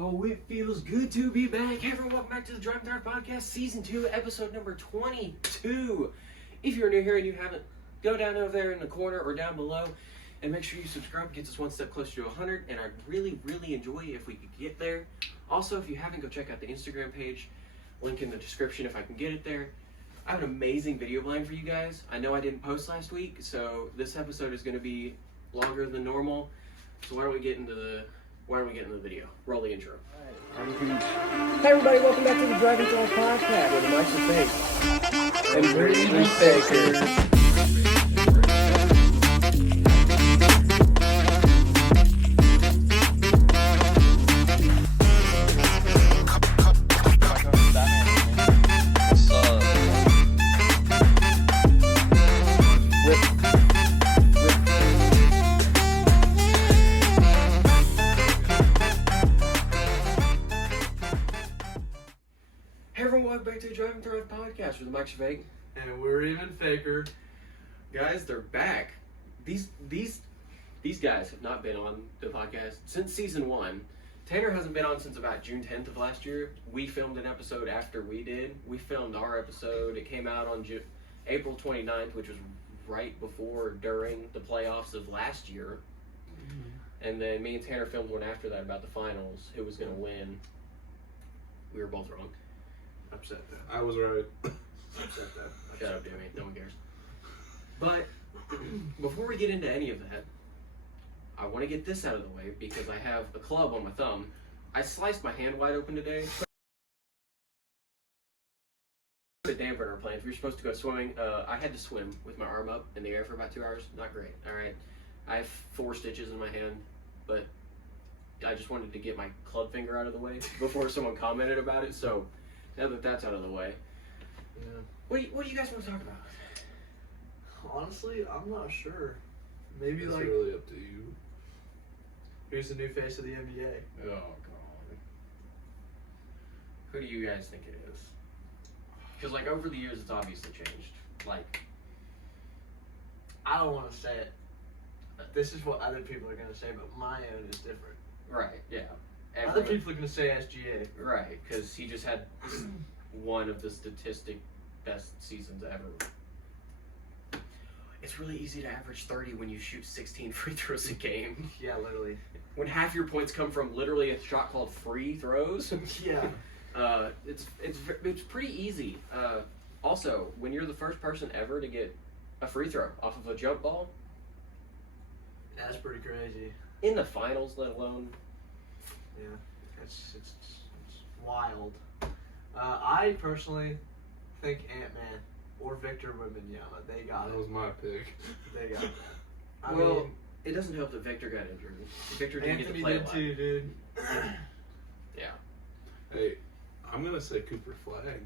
Oh, it feels good to be back. Hey everyone, welcome back to the Drive and Thrive Podcast, Season 2, Episode number 22. If you're new here and you haven't, go down over there in the corner or down below and make sure you subscribe. It gets us one step closer to 100, and I'd really enjoy it if we could get there. Also, if you haven't, go check out the Instagram page. Link in the description if I can get it there. I have an amazing video planned for you guys. I know I didn't post last week, so this episode is going to be longer than normal. So why don't we get into the video? Roll the intro. Hey everybody, welcome back to the Drive and Thrive Podcast with Mike's Fake and Brittany Faker. Back to the Drive and Thrive Podcast with Mike's Fake and we're even faker. Guys, they're back. These guys have not been on the podcast since season 1. Tanner hasn't been on since about June 10th of last year. We filmed an episode after we did. We filmed our episode. It came out on April 29th, which was right before during the playoffs of last year. Mm-hmm. And then me and Tanner filmed one after that about the finals, who was going to win. We were both wrong. Upset that. I was right. Upset that. Shut up, Jimmy. No one cares. But before we get into any of that, I want to get this out of the way because I have a club on my thumb. I sliced my hand wide open today. Put a damper in our plans. We were supposed to go swimming. I had to swim with my arm up in the air for about 2 hours. Not great. All right. I have 4 stitches in my hand, but I just wanted to get my club finger out of the way before someone commented about it. So now that that's out of the way, yeah. What do you guys want to talk about? Honestly, I'm not sure. Maybe It's like really up to you. who's the new face of the NBA? Oh god. Who do you guys think it is? Because like over the years, it's obviously changed. Like, I don't want to say it. This is what other people are gonna say, but my own is different. right? Yeah. Other people are gonna say SGA. Right, because he just had one of the statistic best seasons ever. It's really easy to average 30 when you shoot 16 free throws a game. Yeah, literally. When half your points come from literally a shot called free throws. Yeah. It's pretty easy. Also, when you're the first person ever to get a free throw off of a jump ball, That's pretty crazy. in the finals, let alone. Yeah, it's wild. I personally think Ant-Man or Victor Wembanyama, they got That it. was my pick. They got it. I Well, mean, it doesn't help that Victor got injured. Victor didn't get to Anthony play a did lot. too, dude. Yeah. Hey, I'm gonna say Cooper Flag.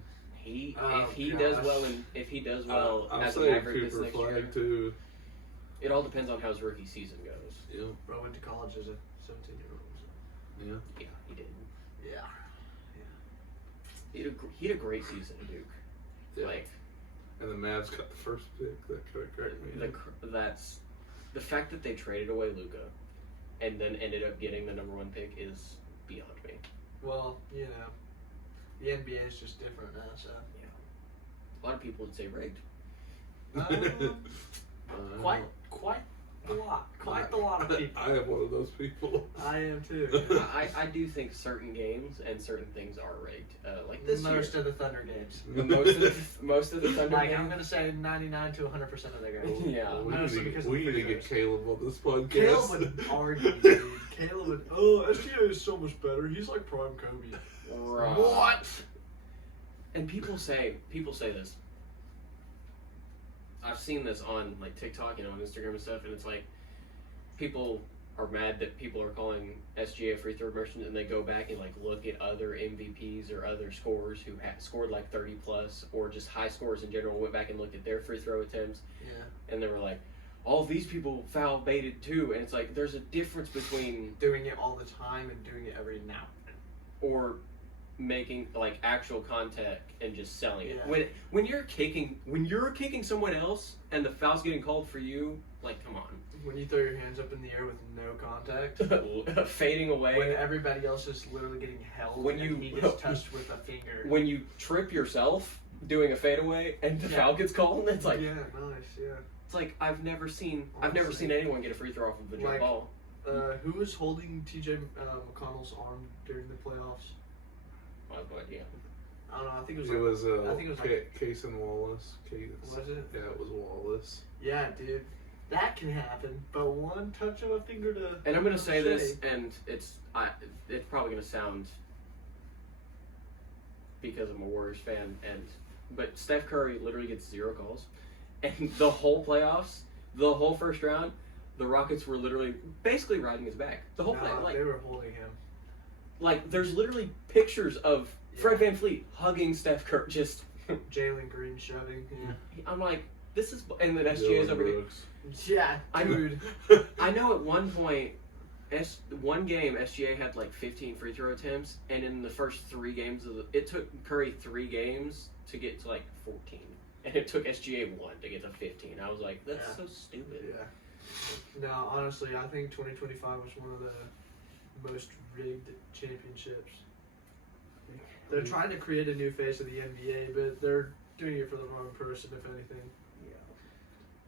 Oh, If he gosh. does well I'll as a say Maverick this Cooper next Flag year, too. it all depends on how his rookie season goes. Yeah, Bro went to college as a 17-year-old. So. yeah. Yeah, he did. Yeah. He had a great season at Duke. Yeah. Like, And the Mavs got the first pick. That could have corrected me. that's the fact that they traded away Luka and then ended up getting the number 1 pick is beyond me. Well, you know, the NBA is just different now, so. Yeah. A lot of people would say rigged. Quite a lot. Quite a lot of people. I am one of those people. I am too. I do think certain games and certain things are rigged. Like this Most year. of the Thunder games. Most of the Thunder Like, games. I'm going to say 99 to 100% of their games. Yeah. We Mostly need because to, of we the need to free get throws. Caleb on this podcast. Caleb would argue, dude. Caleb would, SGA is so much better. He's like prime Kobe. Right. What? And people say this. I've seen this on like TikTok and on Instagram and stuff, and it's like people are mad that people are calling SGA a free throw merchant, and they go back and like look at other MVPs or other scorers who scored like 30 plus or just high scores in general, went back and looked at their free throw attempts, Yeah. and they were like, all these people foul baited too, and it's like there's a difference between Doing it all the time and doing it every now and or making like actual contact and just selling it. Yeah. When you're kicking someone else and the foul's getting called for you, like come on. When you throw your hands up in the air with no contact. Fading away. When everybody else is literally getting held When and he gets touched with a finger. When you trip yourself doing a fadeaway and the foul gets called, it's like yeah, nice, yeah. It's like I've never seen anyone get a free throw off of a jump ball. Who was holding TJ McConnell's arm during the playoffs? I have no idea. I don't know. I think It it was like Case and Wallace. Was it? Yeah, it was Wallace. Yeah, dude. That can happen, but one touch of a finger to. And I'm gonna say this, and it's probably gonna sound because I'm a Warriors fan, but Steph Curry literally gets 0 calls, and the whole playoffs, the whole first round, the Rockets were literally basically riding his back. The whole play, like they were holding him. Like there's literally pictures of Fred VanVleet hugging Steph Curry, just Jalen Green shoving. Yeah. I'm like, this is, and then SGA's over here. Yeah, dude. I know at one point, one game, SGA had like 15 free throw attempts, and in the first 3 games it took Curry 3 games to get to like 14, and it took SGA 1 to get to 15. I was like, that's so stupid. Yeah. No, honestly, I think 2025 was one of the most rigged championships. They're trying to create a new face of the NBA, but they're doing it for the wrong person, if anything.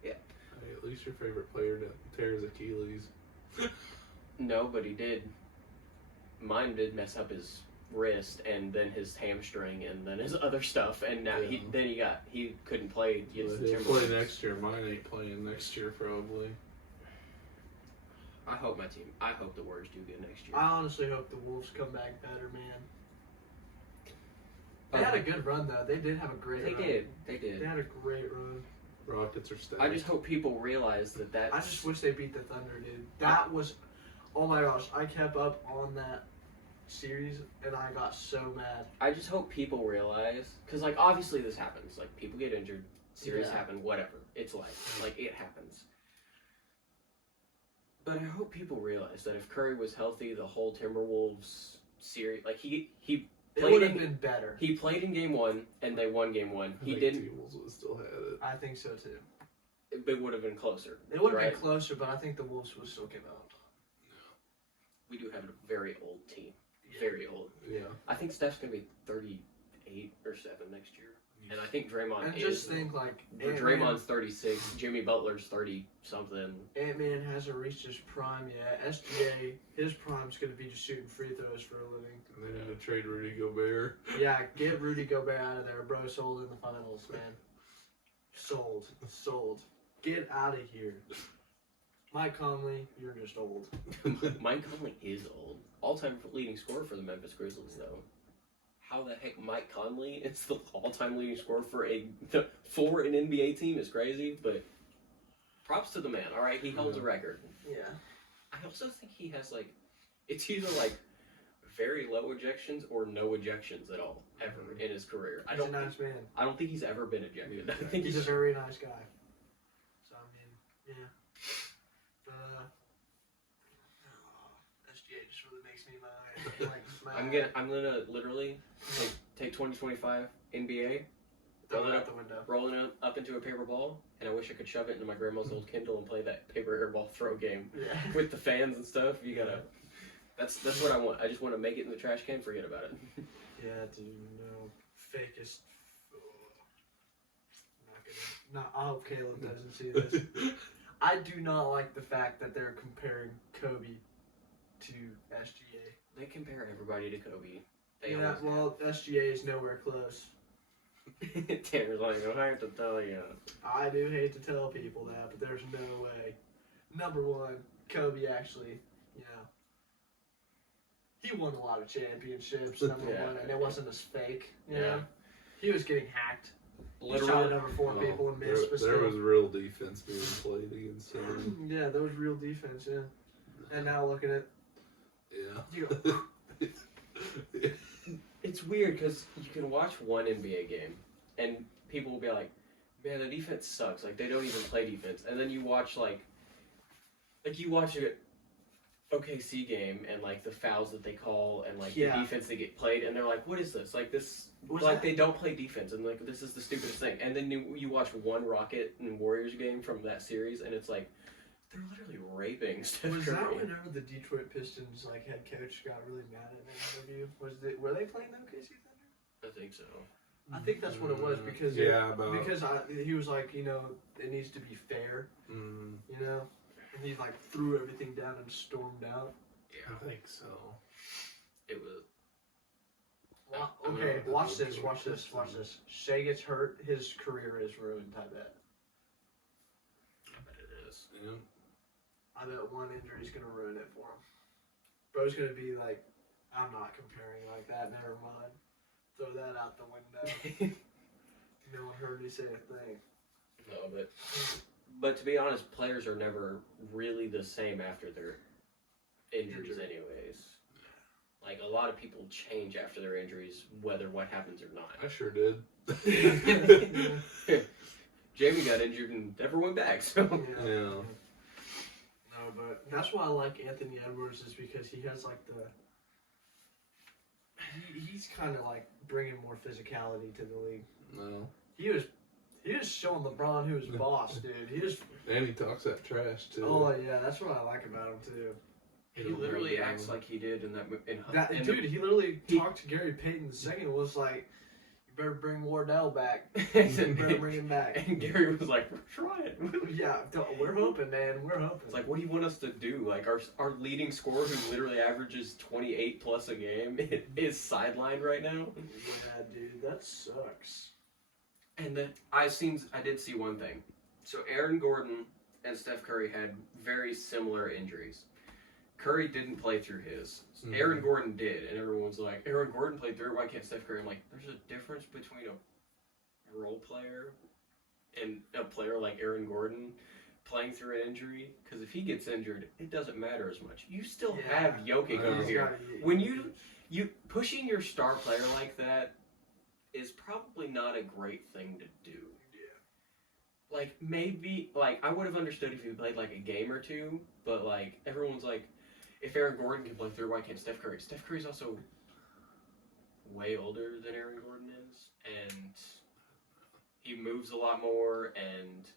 Yeah. Hey, at least your favorite player didn't tear his Achilles. No, but he did. Mine did mess up his wrist, and then his hamstring, and then his other stuff, and now he couldn't play. He'll play next year. Mine ain't playing next year probably. I hope the Warriors do good next year. I honestly hope the Wolves come back better, man. They had a good run though. They did have a great run. They did. They had a great run. Rockets are stacked. I just hope people realize that. I just wish they beat the Thunder, dude. That was, oh my gosh! I kept up on that series and I got so mad. I just hope people realize, because like obviously this happens. Like people get injured, series happen, whatever. It's life. Like it happens. But I hope people realize that if Curry was healthy, the whole Timberwolves series, like he it would have been better. He played in game 1 and they won game 1. He didn't. T-Wolves would still had it. I think so too. It would have been closer. It would have been closer, but I think the Wolves would still come out. We do have a very old team. Very old. Yeah. I think Steph's gonna be 38 or 7 next year. And I think Draymond and just think like Draymond's 36, Jimmy Butler's 30 something. Ant-Man hasn't reached his prime yet. SGA, his prime's gonna be just shooting free throws for a living. And they need to trade Rudy Gobert. Yeah, get Rudy Gobert out of there, bro. Sold in the finals, man. Sold. Get out of here. Mike Conley, you're just old. Mike Conley is old. All-time leading scorer for the Memphis Grizzlies, though. How the heck Mike Conley is the all-time leading scorer for an NBA team is crazy, but props to the man. All right, he holds a record. Yeah. I also think he has it's either very low ejections or no ejections at all ever in his career. He's a nice man. I don't think he's ever been ejected. I think he's a very nice guy. So I mean, yeah. SGA just really makes me mad. I'm gonna literally take 2025 NBA, rolling it up into a paper ball, and I wish I could shove it into my grandma's old Kindle and play that paper airball throw game with the fans and stuff. You gotta. That's what I want. I just want to make it in the trash can. Forget about it. Yeah, dude. No, fakest. I hope Caleb doesn't see this. I do not like the fact that they're comparing Kobe to SGA. They compare everybody to Kobe. SGA is nowhere close. Tanner's like, I have to tell you. I do hate to tell people that, but there's no way. Number one, Kobe actually, he won a lot of championships, number one, and it wasn't as fake. You know? He was getting hacked. Literally. He shot at over 4 people and missed. There was real defense being played against him. Yeah, there was real defense, And now look at it. Yeah. It's weird because you can watch one NBA game and people will be like, man, the defense sucks. They don't even play defense. And then you watch, you watch a OKC game and, the fouls that they call and, the defense they get played. And they're like, what is this? They don't play defense. And, this is the stupidest thing. And then you watch one Rocket and Warriors game from that series and it's like, They're literally raping Steph Was Curry. that whenever the Detroit Pistons head coach got really mad at an interview? Were they playing the OKC Thunder? I think so. I think that's what it was because he was like, it needs to be fair, and he like threw everything down and stormed out. Yeah, I think so. it was. Okay, watch this. Shea gets hurt, his career is ruined. I bet. I bet it is. Yeah. I bet one injury is gonna ruin it for him. Bro's gonna be like, I'm not comparing like that. Never mind. Throw that out the window. No one heard me say a thing. No, but to be honest, players are never really the same after their injuries, anyways. Like a lot of people change after their injuries, whether what happens or not. I sure did. Jamie got injured and never went back. So Yeah. No, but that's why I like Anthony Edwards is because he has like he's kind of like bringing more physicality to the league. No. He was showing LeBron who was boss, dude. And he talks that trash too. Oh yeah, that's what I like about him too. he literally acts like he did in that. He literally talked to Gary Payton II. Was like, you better bring Wardell back. You You better bring him back. And Gary was like, "We're trying." Yeah, we're hoping, man. We're hoping. It's like, what do you want us to do? Like, our leading scorer, who literally averages 28 plus a game, is sidelined right now. Yeah, dude, that sucks. And then I did see one thing. So Aaron Gordon and Steph Curry had very similar injuries. Curry didn't play through his. Mm-hmm. Aaron Gordon did, and everyone's like, Aaron Gordon played through it, why can't Steph Curry? I'm like, there's a difference between a role player and a player like Aaron Gordon playing through an injury. Because if he gets injured, it doesn't matter as much. You still have Jokic over here. When you pushing your star player like that is probably not a great thing to do. Yeah. Like, maybe, I would have understood if he played, a game or two, but, everyone's like, if Aaron Gordon can play through, why can't Steph Curry? Steph Curry's also way older than Aaron Gordon is, and he moves a lot more, and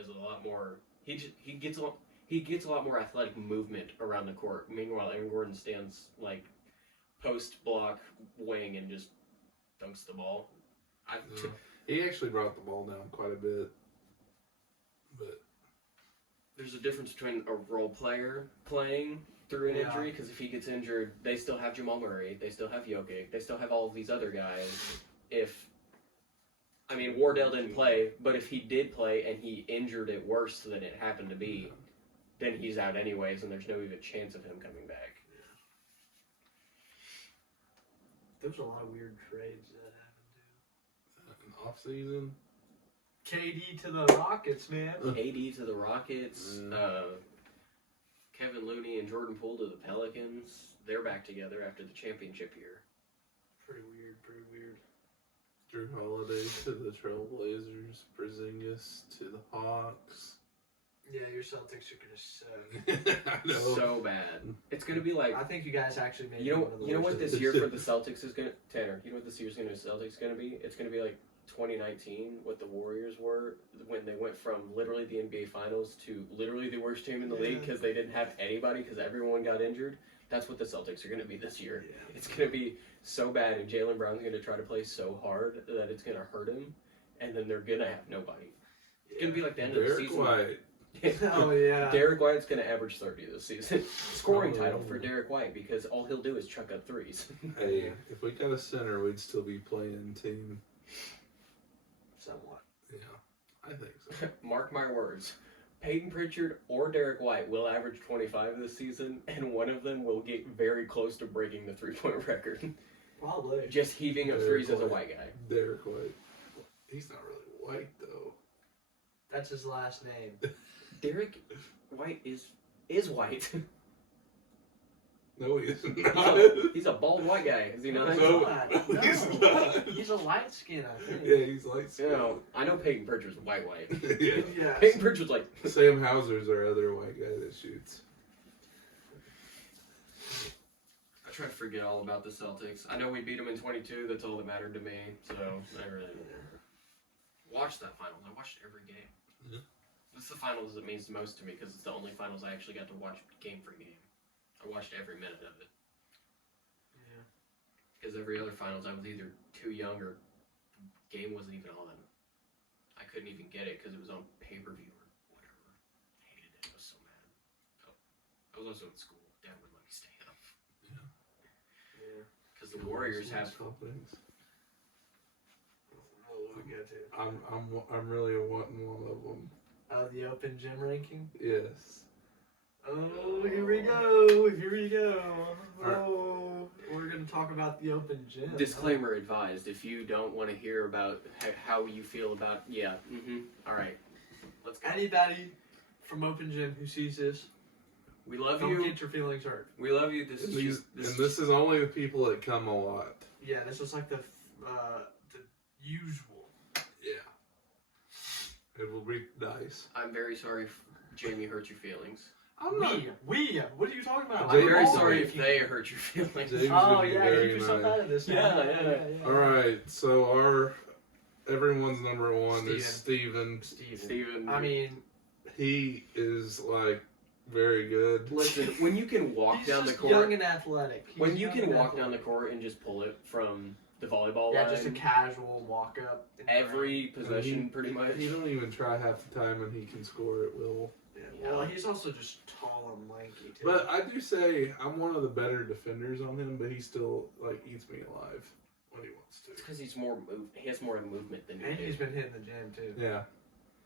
is a lot more, he gets a lot more athletic movement around the court. Meanwhile, Aaron Gordon stands, post block wing and just dunks the ball. He actually brought the ball down quite a bit. But there's a difference between a role player playing through an injury, because if he gets injured, they still have Jamal Murray, they still have Jokic, they still have all of these other guys. Wardell didn't play, but if he did play and he injured it worse than it happened to be, then he's out anyways, and there's no even chance of him coming back. There's a lot of weird trades that happened in off season, KD to the Rockets, man. KD to the Rockets. Kevin Looney and Jordan Poole to the Pelicans. They're back together after the championship year. Pretty weird. Drew Holiday to the Trailblazers, Porzingis to the Hawks. Yeah, your Celtics are gonna suck. I know. So bad. It's gonna be like, I think you guys actually made. You know what this year for the Celtics is gonna, Tanner? You know what this year's gonna Celtics gonna be? It's gonna be like 2019, what the Warriors were when they went from literally the NBA Finals to literally the worst team in the league because they didn't have anybody because everyone got injured. That's what the Celtics are going to be this year. Yeah. It's going to be so bad, and Jaylen Brown's going to try to play so hard that it's going to hurt him, and then they're going to have nobody. It's going to be like the end of the season. White. Oh, yeah. Derek White's going to average 30 this season. Scoring title for Derek White because all he'll do is chuck up threes. Hey, if we got a center, we'd still be playing team. Somewhat. Yeah, I think so. Mark my words. Peyton Pritchard or Derek White will average 25 this season, and one of them will get very close to breaking the three-point record. Probably. Just heaving up threes as a white guy. Derek White. He's not really white, though. That's his last name. Derek White is white. No, he is not. He's a bald white guy, is he not? No, he's not. He's a light skin, I think. Yeah, he's light skin. You know, I know Peyton Pritchard's white. Yeah. Peyton Pritchard's like... Sam Hauser's our other white guy that shoots. I try to forget all about the Celtics. I know we beat them in 22. That's all that mattered to me. So I really watched that finals. I watched every game. This is the finals that means the most to me because it's the only finals I actually got to watch game for game. I watched every minute of it. Yeah. Because every other finals I was either too young or the game wasn't even on. I couldn't even get it because it was on pay-per-view or whatever. I hated it. I was so mad. Oh, I was also in school. Dad wouldn't let me stay up. Yeah. Because the Warriors have. things. We'll get to. I'm really wanting one of them. The Open Gym ranking. Yes. Oh, here we go. Here we go. Oh, we're gonna talk about the Open Gym. Disclaimer advised. If you don't want to hear about how you feel about, all right, let's go. Anybody from Open Gym who sees this, We love don't you. get your feelings hurt. We love you. This is This is only the people that come a lot. Yeah, this is like the usual. Yeah. It will be nice. I'm very sorry if Jamie hurt your feelings. I'm not. We. What are you talking about? I'm Jamie- very all sorry right if they hurt your feelings. Jamie- Oh Jamie's yeah, very keep yourself nice. out of this. Yeah. All right. So everyone's number one is Steven. Steven. I mean, He is like very good. listen, when you can walk he's down the just court, young and athletic. He's when you young can and walk down the athletic. court and just pull it from the volleyball Yeah, line, just a casual walk up. every possession pretty much. He don't even try half the time, and he can score at will. Yeah, well, he's also just tall and lanky too. But I do say I'm one of the better defenders on him, but he still like eats me alive when he wants It's to. because he has more movement than you and do. he's been hitting the gym too. Yeah.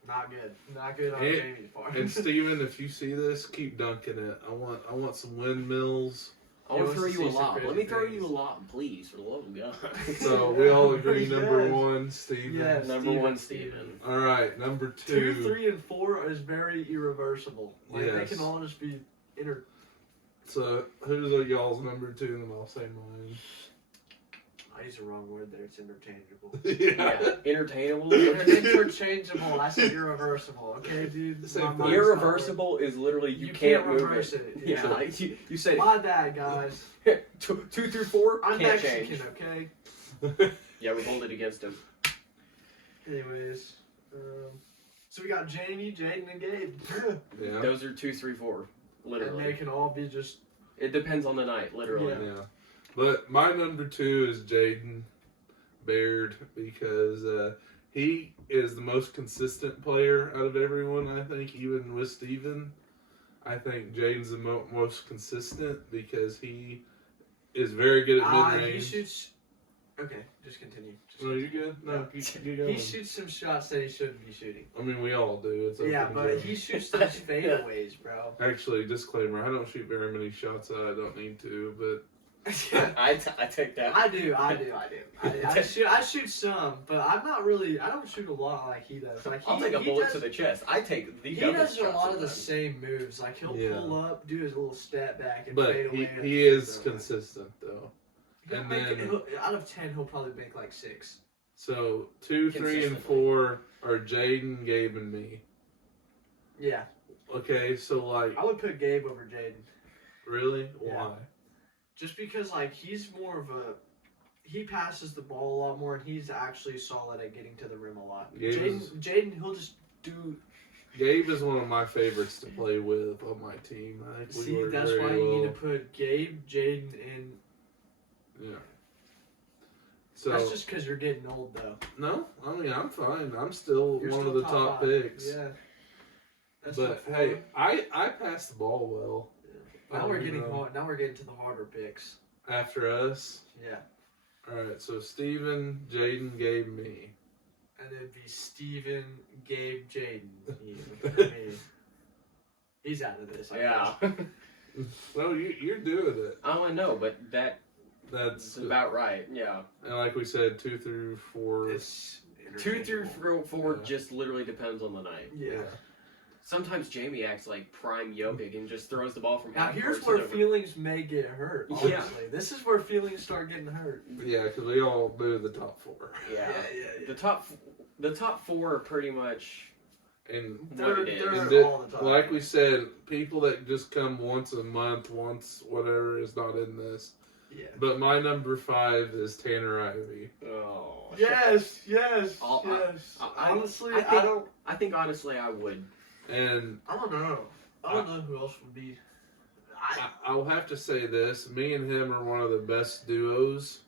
Not good. Not good on And- Jamie's part. And Steven, if you see this, keep dunking it. I want some windmills. I want He to throw wants to you a see some lob. Let crazy me throw things. you a lob, please, for the love of God. So we all agree number Yes. one, Steven. Yes. Number one, Steven. All right, number 2, two. 3, and 4 is very irreversible. Like Yes. they can all just be inter. So who's y'all's number two, and then I'll say mine. I used the wrong word there. It's interchangeable. Yeah. Entertainable. Interchangeable. I said irreversible. Okay, dude. Same My thing. mind's Irreversible is literally you can't move reverse it. it. Yeah, Yeah. like you said My bad, guys. 2 through 4 I'm can't Mexican, change. okay? Yeah, we hold it against him. Anyways, so we got Jamie, Jaden, and Gabe. Yeah. Those are 2, 3, 4. And Literally. they can all be just. It depends on the night, literally. Yeah. Yeah. But my number two is Jaden Baird because he is the most consistent player out of everyone, I think, even with Steven. I think Jaden's the most consistent because he is very good at mid-range. He shoots. Okay, just continue. No, you good? No, you going. He shoots some shots that he shouldn't be shooting. I mean, we all do. It's Yeah, open but gym. he shoots those fadeaways, bro. Actually, disclaimer, I don't shoot very many shots that I don't need to, but I take that. I do. I shoot some, but I'm not really. I don't shoot a lot like he does. Like I'll take a bullet to the chest. I take the He dumbest does a shots lot of the sometimes. same moves. Like he'll Yeah. pull up, do his little step back, and but fade away. he is consistent though. He'll and make then- out of 10, he'll probably make like 6. So 2, 3, and Consistently. 4 are Jaden, Gabe, and me. Yeah, Okay, so like, I would put Gabe over Jaden. really, Yeah. why? Just because, like, he's more of a. He passes the ball a lot more, and he's actually solid at getting to the rim a lot. Gabe is- Jaden, he'll just do. Gabe is one of my favorites to play with on my team. I think we See, work that's very why you need well. to put Gabe, Jaden, and. Yeah. So That's just because you're getting old, though. no, I mean I'm fine. I'm still You're one still of the top 5. picks. Yeah. That's But top hey, 4. I pass the ball well. Now we're getting know. hard. Now we're getting to the harder picks. After us. Yeah. All right, so Steven, Jaden, Gabe, me. And then be Steven, Gabe, Jaden. I mean, he's out of this. I Yeah. guess. No, you're doing it. Oh, I know, but that's That's about right. Yeah. and like we said, 2 through 4. It's 2 through interchangeable. 4 Yeah. just literally depends on the night. Yeah. Sometimes Jamie acts like prime Jokic and just throws the ball from Now half here's court where to over. feelings may get hurt. Yeah. Honestly, this is where feelings start getting hurt. Yeah, because we all do the top 4. Yeah. The top 4 are pretty much And what it is. They're And it- all the time. like we said, people that just come once a month, once whatever, is not in this. Yeah. But my number 5 is Tanner Ivy. Oh. Yes. I'll- Yes. I- Honestly, I think- I don't. I think honestly I would. And I don't know. I don't know who else would be. I'll have to say this: me and him are one of the best duos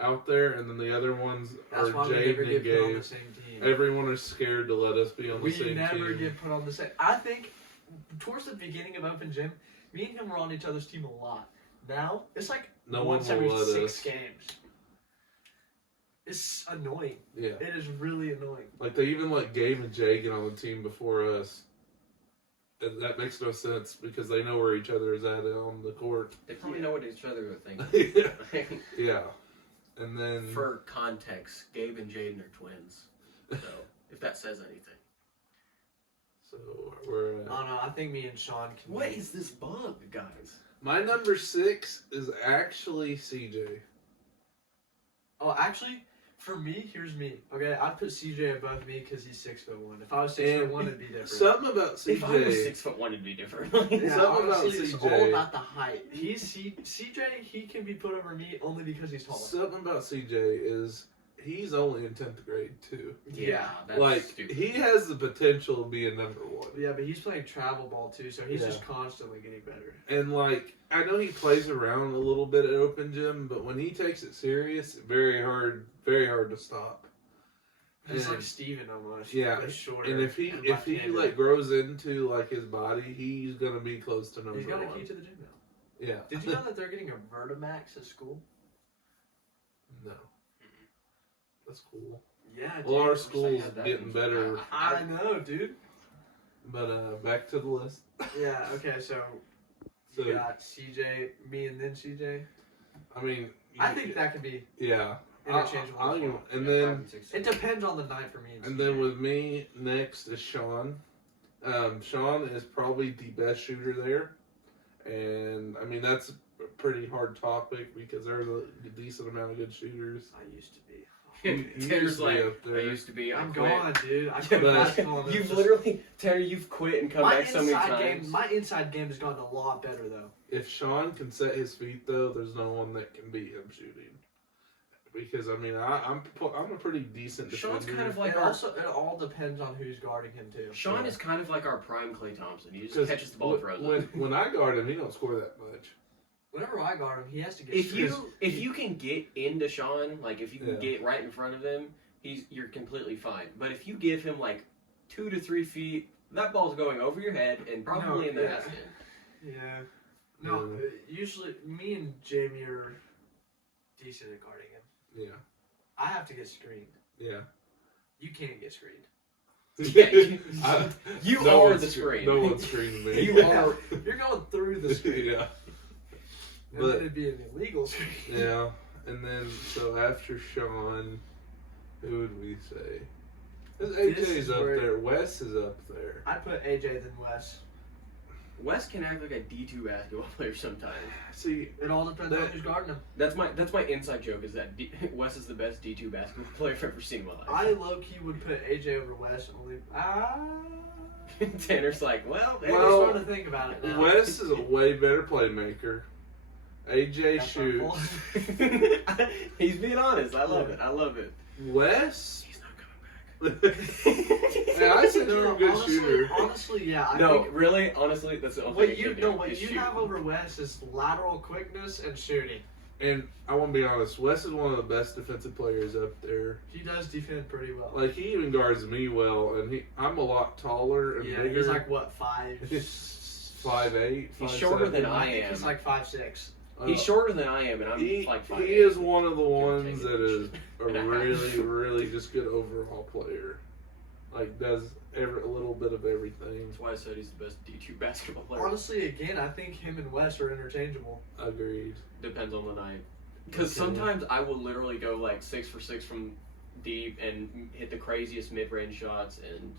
out there, and then the other ones That's are why we never Jaden get and put on the Gabe. same team. Everyone is scared to let us be on the same team. We never get put on the same. I think towards the beginning of Open Gym, me and him were on each other's team a lot. Now it's like No one once will every let 6 us. games. It's annoying. Yeah, It is really annoying. like they even let Gabe and Jay get on the team before us. And that makes no sense because they know where each other is at on the court. They probably know what each other are thinking. Yeah. And then For context, Gabe and Jaden are twins. So, if that says anything. so we're at, Oh no, I think me and Sean can. What is this bug, guys? my number 6 is actually CJ. Oh, actually, for me, here's me. Okay, I'd put CJ above me because he's 6'1". If I was 6'1", it'd be different. Something about CJ. If I was 6'1", it'd be different. Yeah, something about honestly, it's CJ. all about the height. CJ. He can be put over me only because he's taller. Something about CJ is he's only in 10th grade too. Yeah, that's Like stupid. he has the potential of being number 1. Yeah, but he's playing travel ball too, so he's Yeah. just constantly getting better. And like I know he plays around a little bit at Open Gym, but when he takes it serious, very hard to stop. He's And- like Steven almost. Yeah, but shorter. and if he left-handed. like grows into like his body, he's gonna be close to number he's got a 1. key to the gym now. Yeah. Did you know that they're getting a Vertimax at school? No. That's cool. Yeah, dude. Well, our wish I school's had that getting info. better, I know, dude. but back to the list. Yeah. Okay, so So you got CJ, me, and then CJ. I mean, I think that could be yeah. interchangeable. as well. And Yeah, then 5 and 6. It depends on the night for me. and then with me next is Sean. Sean is probably the best shooter there, and I mean that's a pretty hard topic because there's a decent amount of good shooters. I used to be. You Tanner's used to be like, up there. I used to be. I I'm quit. gone, dude. I Yeah, quit but basketball. and it was You've just- literally, Tanner, you've quit and come my back so many inside times. game. My inside game has gotten a lot better though. If Sean can set his feet though, there's no one that can beat him shooting. Because I mean, I'm a pretty decent defender. Sean's kind of like It our. also it all depends on who's guarding him too. Sean Yeah. is kind of like our prime Klay Thompson. He just 'Cause catches the ball and throws it. when I guard him, he don't score that much. Whenever I guard him, he has to get. If stripped. you can get into Sean, like if you can Yeah. get right in front of him, you're completely fine. But if you give him like 2 to 3 feet, that ball's going over your head and probably No, in the yeah. basket. Yeah. No, Yeah. usually me and Jamie are decent at guarding him. Yeah, I have to get screened. yeah. You can't get screened. Yeah, you no are one's the screen. No one's screening me. You are. You're going through the screen. yeah, And But- then it'd be an illegal screen. yeah. And then so after Sean, who would we say? 'Cause This AJ's is up where- there. Wes is up there. I put AJ then Wes. Wes can act like a D2 basketball player sometimes. See, It all depends on That- who's guarding him. That's my inside joke is that Wes is the best D2 basketball player I've ever seen in my life. I low key would put AJ over Wes only. Tanner's like, well, I'm Well, starting to think about it now. Wes is a way better playmaker. AJ That's shoots. our fault. he's being honest. I love it. I love it. Wes. He's not coming back. Yeah, I said you were a good honestly, shooter. honestly, yeah. I No, think really, honestly, that's the only what thing you I can know do what is you shoot. have over Wes is lateral quickness and shooting. And I want to be honest, Wes is one of the best defensive players up there. He does defend pretty well. Like he even guards me well, and I'm a lot taller and yeah, bigger. he's like what 5? 5'8". He's shorter than I think am. he's like 5'6". He's shorter than I am, and I'm He, like 5'8". he is one of the or ones take that is a And a half. really, really just good overall player. Like does a little bit of everything. That's why I said he's the best D2 basketball player. Honestly, again, I think him and Wes are interchangeable. Agreed. Depends on the night. Because Okay. sometimes I will literally go like 6 for 6 from deep and hit the craziest mid-range shots and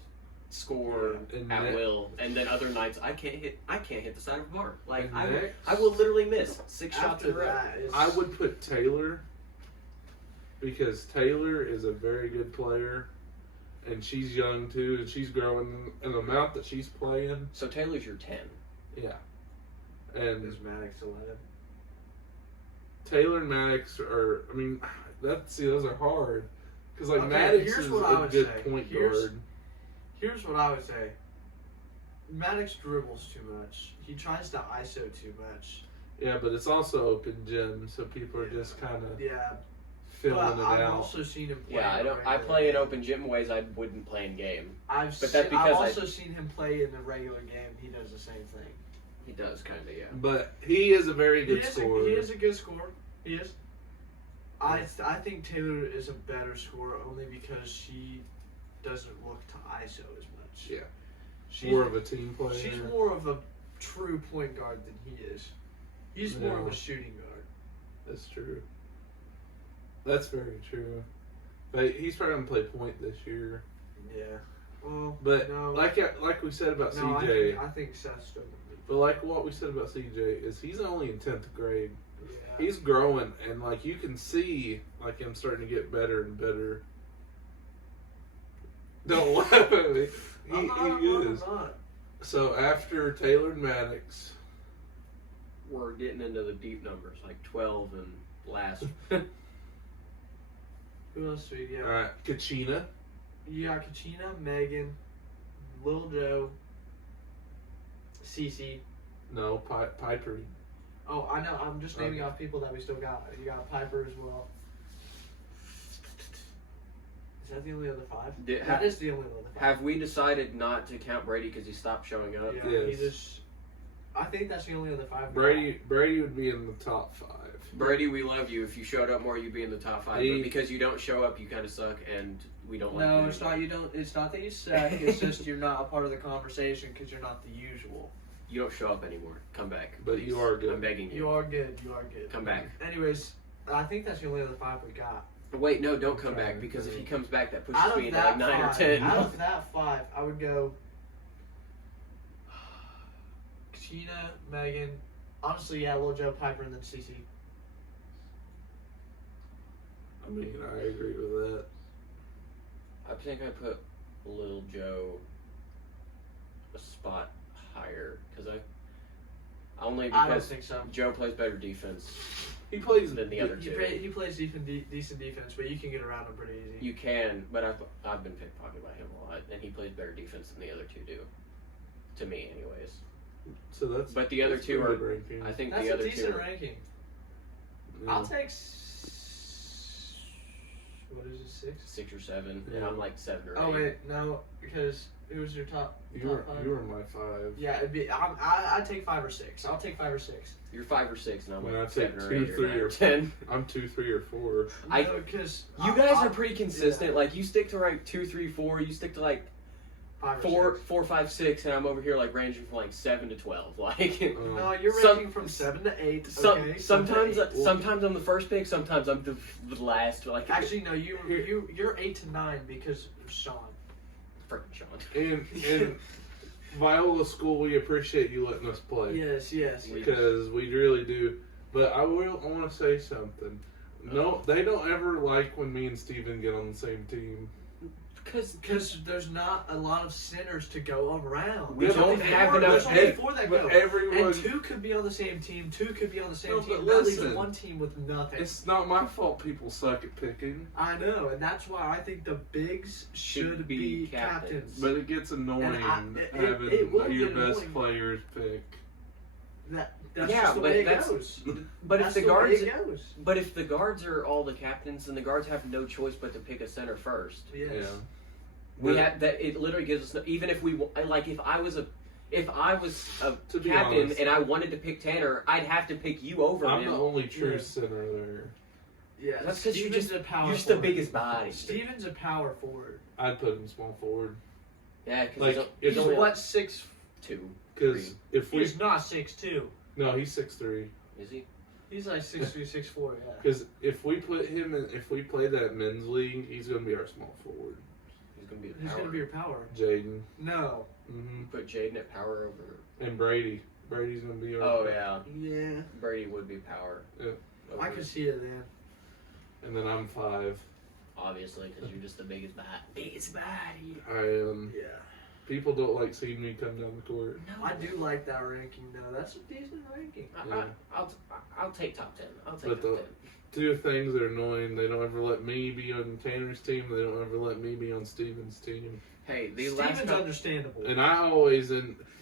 score Yeah, and at ne- will. And then other nights I can't hit the side of the bar. Like And I next- will literally miss 6 shots After in a row. that, it's, I would put Taylor because Taylor is a very good player, and she's young too, and she's growing an amount that she's playing. So Taylor's your 10. Yeah, and Is Maddox 11? Taylor and Maddox are. I mean, those are hard because like Okay, Maddox here's is what I a would good say. point Here's- guard. Here's what I would say. Maddox dribbles too much. He tries to ISO too much. Yeah, but it's also open gym, so people are just kind of Yeah, filling but it I've out. also seen him play. Yeah, I in the don't. I regular play in game. open gym ways I wouldn't play in game. I've but that's because I've I- also seen him play in the regular game. He does the same thing. He does kind of, yeah. But he is a very good He scorer. is a good scorer. He is. I think Taylor is a better scorer only because she doesn't look to ISO as much. Yeah. She's More of a team player. She's more of a true point guard than he is. He's more of Yeah. a shooting guard. That's true. That's very true. But he's probably gonna play point this year. Yeah. Well, But no, like we said about no, CJ, I think Seth's still gonna be. but like what we said about CJ is he's only in 10th grade. Yeah. He's growing, and like you can see, like him starting to get better and better. Don't laugh at me. He is. I'm not. So after Taylor and Maddox, We're getting into the deep numbers, like 12 and last. Who else do we get? all right, Kachina. You got Kachina, Megan, Lil Joe, Cece. No, Piper. Oh, I know. I'm just naming Okay. off people that we still got. You got Piper as well. Is that the only other five? That is the only other five. Have we decided not to count Brady because he stopped showing up? Yeah, Yes. he just. I think that's the only other five. we Brady would be in the top 5. Brady, we love you. If you showed up more, you'd be in the top 5. He- But because you don't show up, you kind of suck, and we don't got. like No, you. it's not. You don't. It's not that you suck. It's just you're not a part of the conversation because you're not the usual. You don't show up anymore. Come back. But please. you are good. I'm begging you. You are good. You are good. Come back. Anyways, I think that's the only other five we got. Wait, no, don't come Okay. back because if he comes back, that pushes Out me of into like that 9 or five, 10. out of that five, I would go. Sheena, Megan, honestly, yeah, Lil Joe, Piper, and then CC. I mean, I agree with that. I think I put Lil Joe a spot higher because only I don't because think so. Joe plays better defense He plays than the other He, two. he plays decent defense, but you can get around him pretty easy. You can, but I've been pickpocketed by him a lot, and he plays better defense than the other two do. To me, anyways. So that's. But the other that's two pretty are. good ranking. I think That's the a other two. decent ranking. Yeah. I'll take. What is it, 6? 6 or 7, and Yeah. I'm like 7 or 8. Oh wait, no, because who was your top? You were top five? you were my 5. Yeah, I'd take 5 or 6. I'll take 5 or 6. You're 5 or 6, and I'm When I like take 7 or 2, 8 or 3, 9 or or 10. I'm 2, 3, or 4. No, because You guys are pretty consistent. Like you stick to like 2, 3, 4. You stick to like 5 or 4, 6. 4, 5, 6, and I'm over here like ranging from like 7 to 12. Like No, you're Some- ranking from 7 to 8. some, Okay, sometimes 7 to 8. sometimes I'm the first pick. Sometimes I'm the last. Like Actually, no, you're 8 to 9 because of Sean. freaking Sean. In Viola School, we appreciate you letting us play. Yes. Because we really do. But I want to say something. No, they don't ever like when me and Steven get on the same team. Because there's not a lot of centers to go around. We There's don't only have four- enough There's only depth, 4 that But go. everyone, And 2 could be on the same team. 2 could be on the same No, team. but That leaves listen. 1 team with nothing. it's not my fault people suck at picking. I know, and that's why I think the bigs should be captains. But it gets annoying it having will your get best annoying. players pick. That's Yeah, just the but way it that's- goes. But That's if the way guards, it goes. but if the guards are all the captains, then the guards have no choice but to pick a center first. Yes. Yeah. We But- have that. It literally gives us even if we like if I was a To be captain honest, and I wanted to pick Tanner, I'd have to pick you over I'm him. the only true Yeah. center there. Yeah, That's 'cause you Steven's just- a power You're just the forward. biggest body. Steven's a power forward. I'd put him small forward. Yeah, because Like, He's It's only what, 6? 2. Because if we. He's not 6'2". No, he's 6'3". Is he? He's like 6'3", 6'4", yeah. Because if we put him in, if we play that men's league, he's going to be our small forward. He's gonna be the He's power. gonna be your power. Jaden. No. Put Jaden at power over. And Brady. Brady's going to be our. Oh yeah, Yeah. Brady would be power. Yeah. Over, I could see it then. And then I'm 5. obviously because you're just the biggest body. Biggest body. I am. Yeah. People don't like seeing me come down the court. No, I do like that ranking though. That's a decent ranking. I'll take top 10. I'll take But top the- 10. 2 things that are annoying. They don't ever let me be on Tanner's team. They don't ever let me be on Steven's team. Hey, the last Steven's understandable. And I always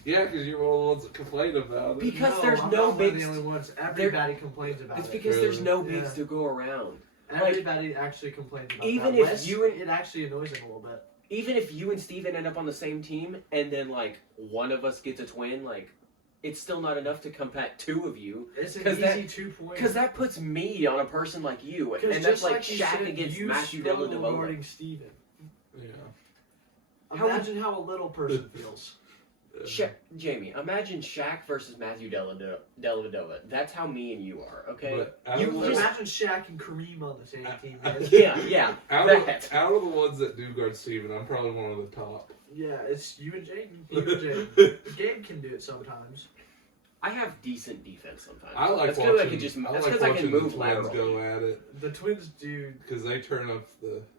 because you're one of the ones that complain about it. Because there's I'm no not one of bigs. the only ones. Everybody complains about It's it. because there's no Really? bigs to go around. Everybody actually complains about Even that. if Wes, you and- it actually annoys him a little bit. Even if you and Steven end up on the same team, and then like one of us gets a twin, like it's still not enough to compact two of you. It's an 'Cause easy that- 2 points. Because that puts me on a person like you, and Because that's just like you Shaq said, against you Matthew struggle Dellavedova. guarding Steven. Yeah. Imagine how a little person feels. Jamie, imagine Shaq versus Matthew Dellavedova. That's how me and you are, okay? But out You of the- just- Imagine Shaq and Kareem on the same team. Man. yeah. out of the ones that do guard Steven, I'm probably one of the top. Yeah, it's you and Jaden. You and Jaden. Gabe can do it sometimes. I have decent defense sometimes. I like that's watching. I can just. That's like because I can watching the move twins laterally. go at it The twins do. because they turn up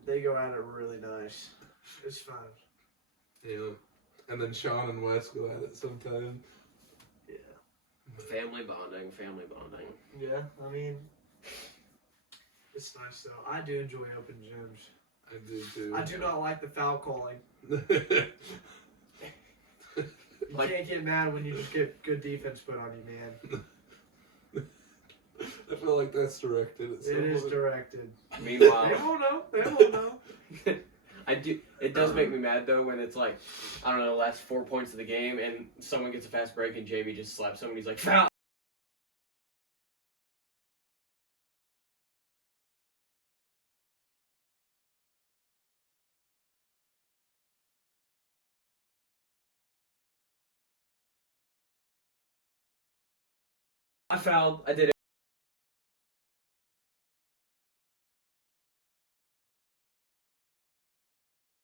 They go at it really nice. It's fun. and then Sean and Wes go at it sometimes. Yeah. Family bonding. Yeah, I mean, it's nice though. I do enjoy open gyms. I do too. I do not like the foul calling. You can't get mad when you just get good defense put on you, man. I feel like that's directed at It someone. is directed. They Meanwhile, won't know. They won't know. I do. It does make me mad though when it's like, I don't know, the last 4 points of the game, and someone gets a fast break, and JB just slaps someone. He's like, foul. I fouled. I did it.